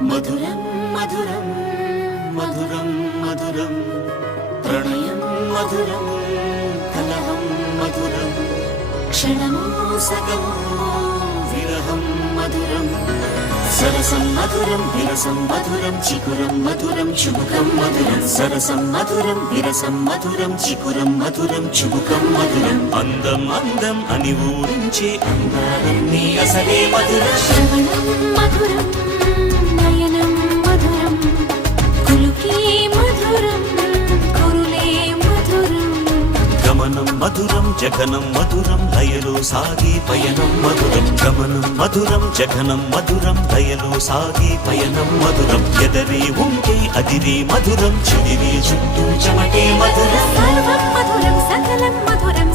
మధురం మధురం మధురం మధురం ప్రణయం మధురం కలహం మధురం క్షణమో సగమో విరహం మధురం సరసం మధురం విరసం మధురం చికురం మధురం చుబుకం మధురం సరసం మధురం విరసం మధురం చికురం మధురం చుబుకం మధురం అందం అందం అని ఊరించే అందాలన్నీ అసలే మధురం శ్రవణం మధురం నయనం మధురం కులుకే మధురం కురులే మధురం గమనం మధురం జగనం మధురం లయలో సాగే పయనం మధురం గమనం మధురం జగనం మధురం లయలో సాగే పయనం మధురం ఎదరే ఉంటే అదిరే మధురం చెదిరే చుట్టూ చెమటే మధురం సర్వం మధురం సకలం మధురం